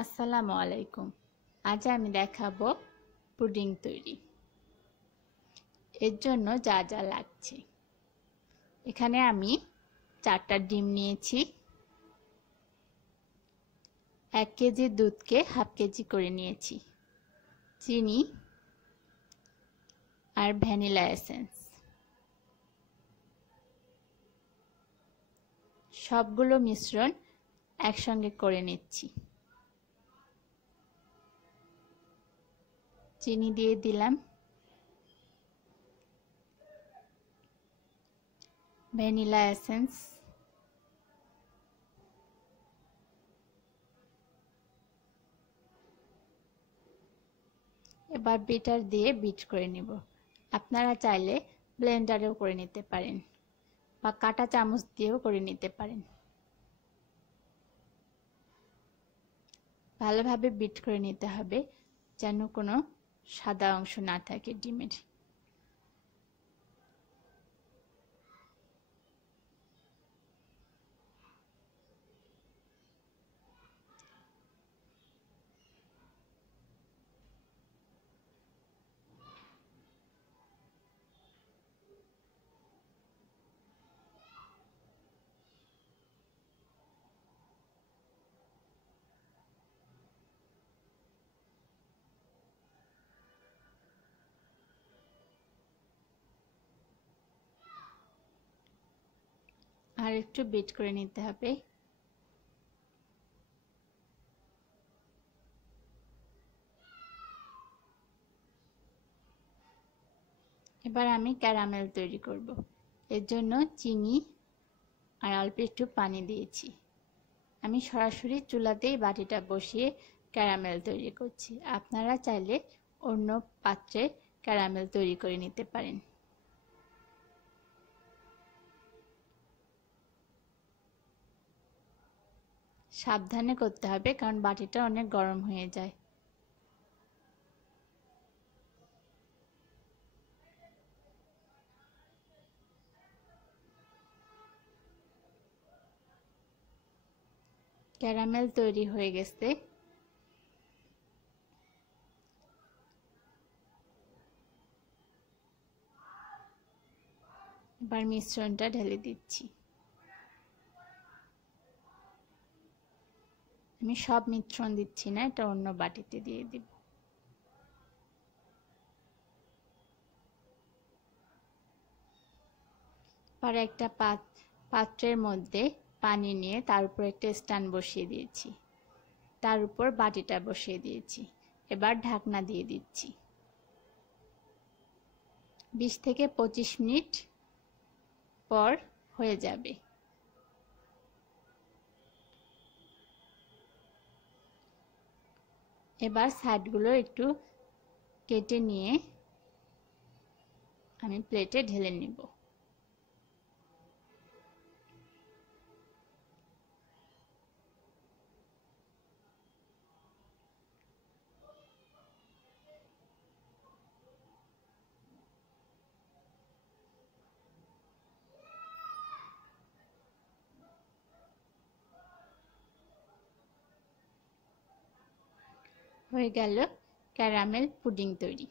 আসসালামু আলাইকুম। আজ আমি দেখাবো পুডিং তৈরি। এর জন্য যা যা লাগছে, এখানে আমি 4টা ডিম নিয়েছি। 1 কেজি দুধকে হাফ কেজি করে নিয়েছি। চিনি আর ভ্যানিলা এসেন্স সবগুলো মিশ্রণ একসঙ্গে করে নিচ্ছি। চিনি দিয়ে দিলাম, ভ্যানিলা এসেন্স, এবার বিটার দিয়ে বিট করে নিব। আপনারা চাইলে ব্লেন্ডারেও করে নিতে পারেন বা কাঁটা চামচ দিয়েও করে নিতে পারেন। ভালোভাবে বিট করে নিতে হবে যেন কোনো সাদা অংশ না থাকে ডিমের। আর একটু বিট করে নিতে হবে। এবার আমি ক্যারামেল তৈরি করব। এর জন্য চিনি আর অল্প একটু পানি দিয়েছি। আমি সরাসরি চুলাতেই বাটিটা বসিয়ে ক্যারামেল তৈরি করছি। আপনারা চাইলে অন্য পাত্রে ক্যারামেল তৈরি করে নিতে পারেন। সাবধানে করতে হবে কারণ বাটিটা অনেক গরম হয়ে যায়। ক্যারামেল তৈরি হয়ে গেছে। এবার মিশ্রণটা ঢেলে দিচ্ছি। আমি সব মিশ্রণ দিচ্ছি না, এটা অন্য বাটিতে দিয়ে দিব। পরে একটা পাত্রের মধ্যে পানি নিয়ে তার উপর একটা স্ট্যান্ড বসিয়ে দিয়েছি। তার উপর বাটিটা বসিয়ে দিয়েছি। এবার ঢাকনা দিয়ে দিচ্ছি। 20 থেকে 25 মিনিট পর হয়ে যাবে। এবার সাইডগুলো একটু কেটে নিয়ে আমি প্লেটে ঢেলে নিব। হয়ে গেল ক্যারামেল পুডিং তৈরি।